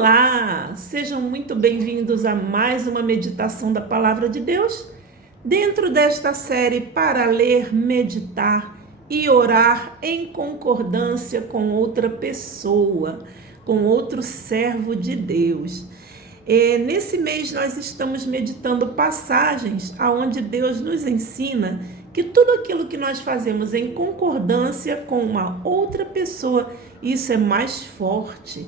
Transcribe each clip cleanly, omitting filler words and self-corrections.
Olá, sejam muito bem-vindos a mais uma meditação da Palavra de Deus, dentro desta série para ler, meditar e orar em concordância com outra pessoa, com outro servo de Deus. Nesse mês nós estamos meditando passagens onde Deus nos ensina que tudo aquilo que nós fazemos em concordância com uma outra pessoa, isso é mais forte,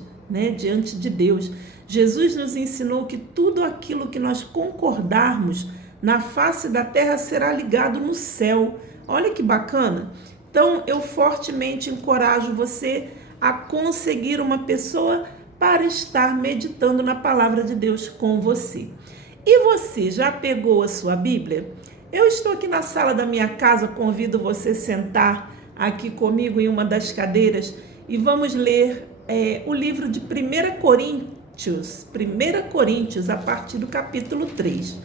diante de Deus. Jesus nos ensinou que tudo aquilo que nós concordarmos na face da terra será ligado no céu. Olha que bacana! Então, eu fortemente encorajo você a conseguir uma pessoa para estar meditando na palavra de Deus com você. E você já pegou a sua Bíblia? Eu estou aqui na sala da minha casa, convido você a sentar aqui comigo em uma das cadeiras e vamos ler o livro de 1 Coríntios, a partir do capítulo 3.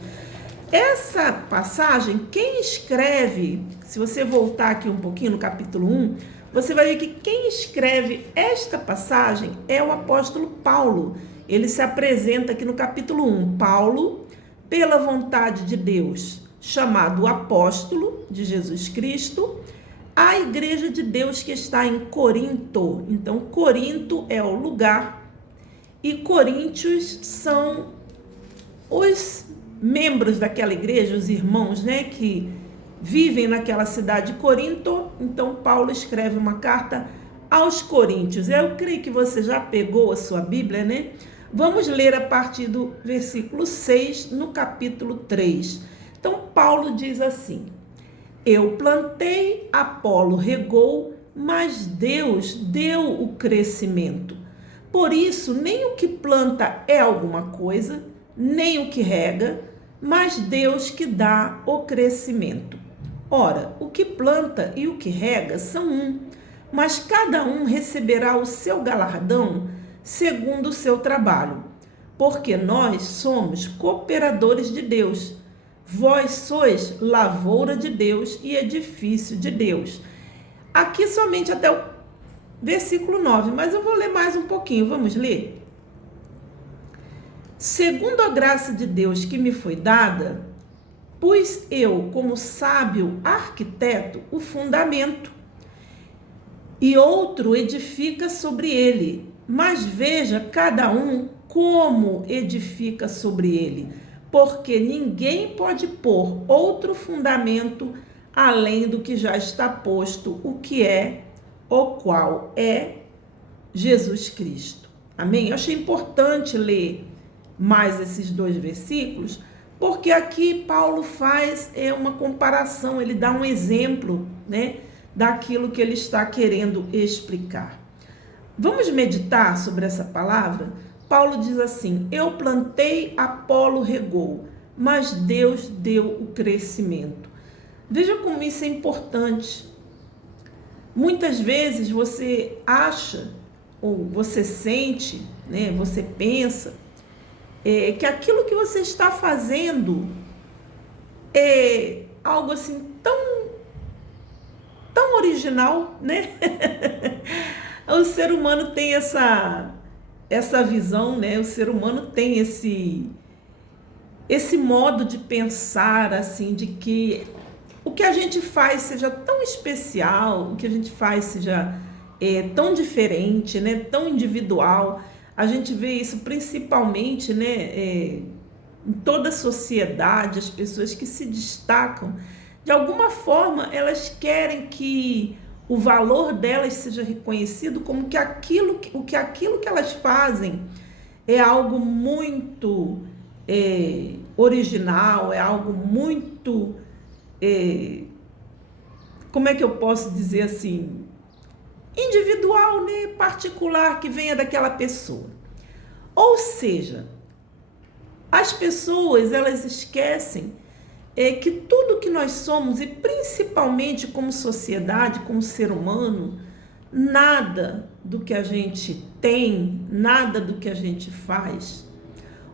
Essa passagem, quem escreve, se você voltar aqui um pouquinho no capítulo 1, você vai ver que quem escreve esta passagem é o apóstolo Paulo. Ele se apresenta aqui no capítulo 1. Paulo, pela vontade de Deus, chamado apóstolo de Jesus Cristo, a igreja de Deus que está em Corinto. Então, Corinto é o lugar e Coríntios são os membros daquela igreja, os irmãos, que vivem naquela cidade de Corinto. Então, Paulo escreve uma carta aos Coríntios. Eu creio que você já pegou a sua Bíblia, Vamos ler a partir do versículo 6 no capítulo 3. Então, Paulo diz assim: eu plantei, Apolo regou, mas Deus deu o crescimento. Por isso, nem o que planta é alguma coisa, nem o que rega, mas Deus que dá o crescimento. Ora, o que planta e o que rega são um, mas cada um receberá o seu galardão segundo o seu trabalho, porque nós somos cooperadores de Deus. Vós sois lavoura de Deus e edifício de Deus. Aqui somente até o versículo 9, mas eu vou ler mais um pouquinho, vamos ler? Segundo a graça de Deus que me foi dada, pus eu, como sábio arquiteto, o fundamento, e outro edifica sobre ele. Mas veja cada um como edifica sobre ele, porque ninguém pode pôr outro fundamento além do que já está posto, o qual é Jesus Cristo. Amém? Eu achei importante ler mais esses 2 versículos, porque aqui Paulo faz uma comparação, ele dá um exemplo, daquilo que ele está querendo explicar. Vamos meditar sobre essa palavra? Paulo diz assim: eu plantei, Apolo regou, mas Deus deu o crescimento. Veja como isso é importante. Muitas vezes você acha, ou você sente, você pensa, que aquilo que você está fazendo é algo assim tão original, O ser humano tem essa visão, o ser humano tem esse modo de pensar, assim, de que o que a gente faz seja tão especial, o que a gente faz seja tão diferente, tão individual. A gente vê isso principalmente, em toda a sociedade, as pessoas que se destacam, de alguma forma, elas querem que o valor delas seja reconhecido como que aquilo que elas fazem é algo muito original, é algo muito, como é que eu posso dizer assim, individual, particular, que venha daquela pessoa. Ou seja, as pessoas, elas esquecem que tudo que nós somos, e principalmente como sociedade, como ser humano, nada do que a gente tem, nada do que a gente faz,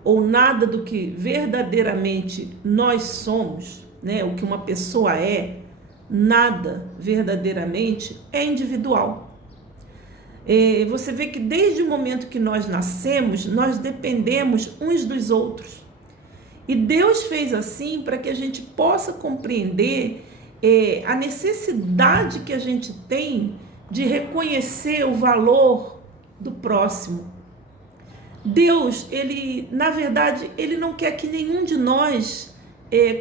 ou nada do que verdadeiramente nós somos, o que uma pessoa é, nada verdadeiramente é individual. Você vê que desde o momento que nós nascemos, nós dependemos uns dos outros. E Deus fez assim para que a gente possa compreender a necessidade que a gente tem de reconhecer o valor do próximo. Deus, na verdade, ele não quer que nenhum de nós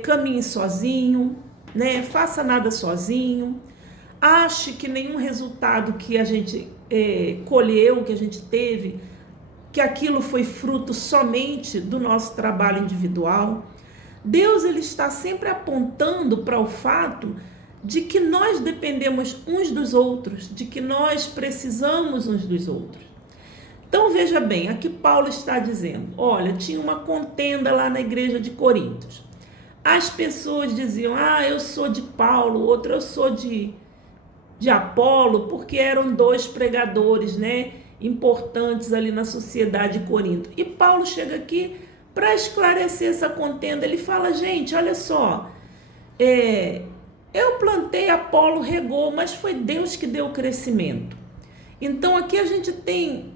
caminhe sozinho, né? Faça nada sozinho, ache que nenhum resultado que a gente colheu, que a gente teve, que aquilo foi fruto somente do nosso trabalho individual. Deus, ele está sempre apontando para o fato de que nós dependemos uns dos outros, de que nós precisamos uns dos outros. Então veja bem, aqui Paulo está dizendo, olha, tinha uma contenda lá na igreja de Corinto. As pessoas diziam, eu sou de Paulo, outro eu sou de Apolo, porque eram dois pregadores, né, importantes ali na sociedade de Corinto. E Paulo chega aqui para esclarecer essa contenda. Ele fala, gente, olha só, eu plantei, Apolo regou, mas foi Deus que deu o crescimento. Então aqui a gente tem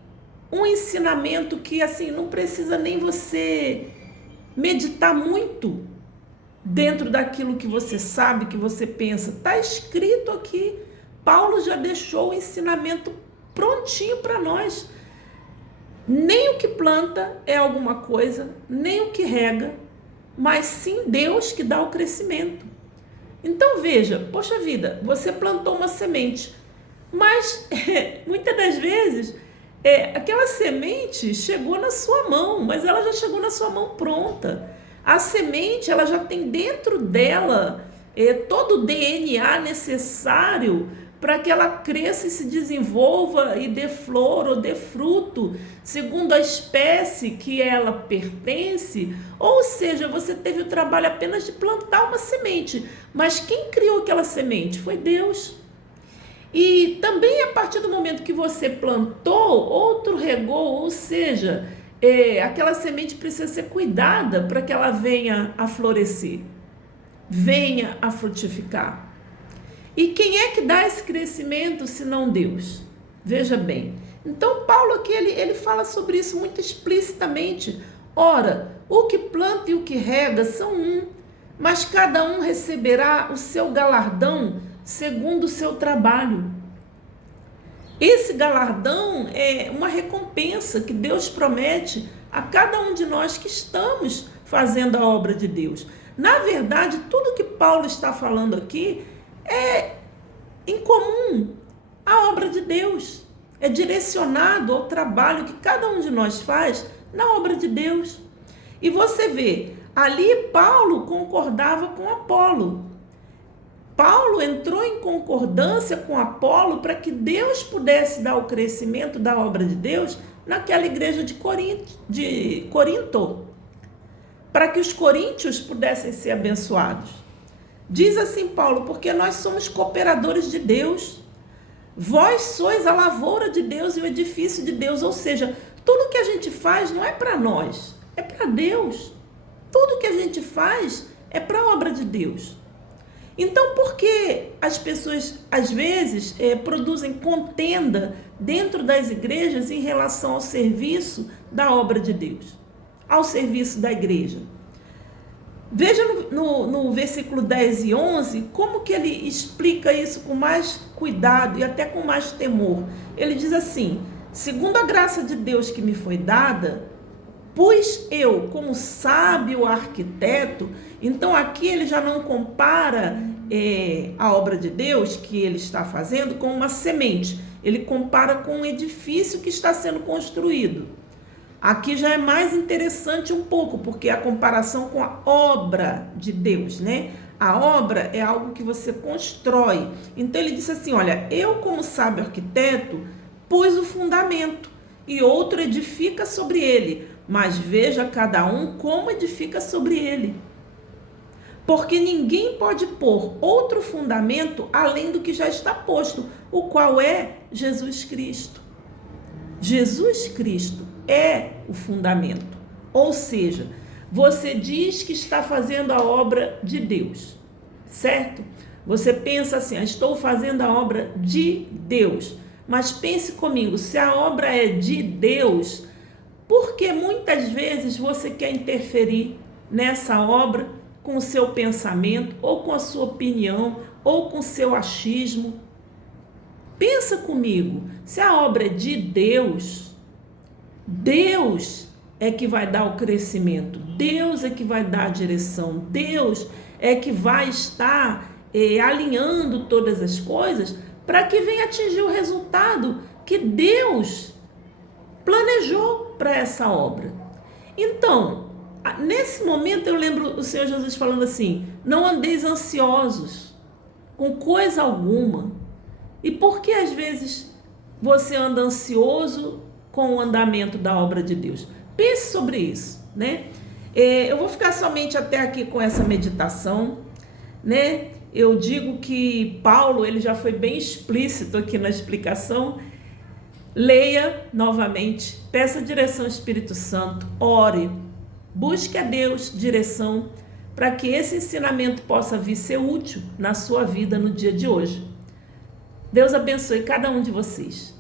um ensinamento que assim não precisa nem você meditar muito dentro daquilo que você sabe, que você pensa. Está escrito aqui. Paulo já deixou o ensinamento prontinho para nós. Nem o que planta é alguma coisa, nem o que rega, mas sim Deus que dá o crescimento. Então veja, poxa vida, você plantou uma semente, mas muitas das vezes aquela semente chegou na sua mão, mas ela já chegou na sua mão pronta. A semente, ela já tem dentro dela todo o DNA necessário para que ela cresça e se desenvolva e dê flor ou dê fruto, segundo a espécie que ela pertence. Ou seja, você teve o trabalho apenas de plantar uma semente, mas quem criou aquela semente? Foi Deus. E também a partir do momento que você plantou, outro regou, ou seja, aquela semente precisa ser cuidada para que ela venha a florescer, venha a frutificar. E quem é que dá esse crescimento se não Deus? Veja bem. Então Paulo aqui ele fala sobre isso muito explicitamente. Ora, o que planta e o que rega são um, mas cada um receberá o seu galardão segundo o seu trabalho. Esse galardão é uma recompensa que Deus promete a cada um de nós que estamos fazendo a obra de Deus. Na verdade, tudo que Paulo está falando aqui é em comum à obra de Deus. É direcionado ao trabalho que cada um de nós faz na obra de Deus. E você vê, ali Paulo concordava com Apolo. Paulo entrou em concordância com Apolo para que Deus pudesse dar o crescimento da obra de Deus naquela igreja de Corinto, para que os coríntios pudessem ser abençoados. Diz assim Paulo, porque nós somos cooperadores de Deus, vós sois a lavoura de Deus e o edifício de Deus, ou seja, tudo que a gente faz não é para nós, é para Deus. Tudo que a gente faz é para a obra de Deus. Então, por que as pessoas, às vezes, produzem contenda dentro das igrejas em relação ao serviço da obra de Deus, ao serviço da igreja? Veja no versículo 10 e 11, como que ele explica isso com mais cuidado e até com mais temor. Ele diz assim, segundo a graça de Deus que me foi dada, pus eu como sábio arquiteto. Então aqui ele já não compara a obra de Deus que ele está fazendo com uma semente. Ele compara com um edifício que está sendo construído. Aqui já é mais interessante um pouco, porque é a comparação com a obra de Deus, né? A obra é algo que você constrói. Então ele disse assim, olha, eu como sábio arquiteto pus o fundamento e outro edifica sobre ele, mas veja cada um como edifica sobre ele. Porque ninguém pode pôr outro fundamento além do que já está posto, o qual é Jesus Cristo. Jesus Cristo é o fundamento. Ou seja, você diz que está fazendo a obra de Deus, certo? Você pensa assim, estou fazendo a obra de Deus, mas pense comigo, se a obra é de Deus, por que muitas vezes você quer interferir nessa obra com o seu pensamento, ou com a sua opinião, ou com o seu achismo? Pensa comigo, se a obra é de Deus, Deus é que vai dar o crescimento, Deus é que vai dar a direção, Deus é que vai estar alinhando todas as coisas para que venha atingir o resultado que Deus planejou para essa obra. Então, nesse momento eu lembro o Senhor Jesus falando assim: não andeis ansiosos com coisa alguma. E por que às vezes você anda ansioso com o andamento da obra de Deus? Pense sobre isso, né? Eu vou ficar somente até aqui com essa meditação, né? Eu digo que Paulo, ele já foi bem explícito aqui na explicação. Leia novamente, peça direção ao Espírito Santo, ore, busque a Deus direção para que esse ensinamento possa vir ser útil na sua vida no dia de hoje. Deus abençoe cada um de vocês.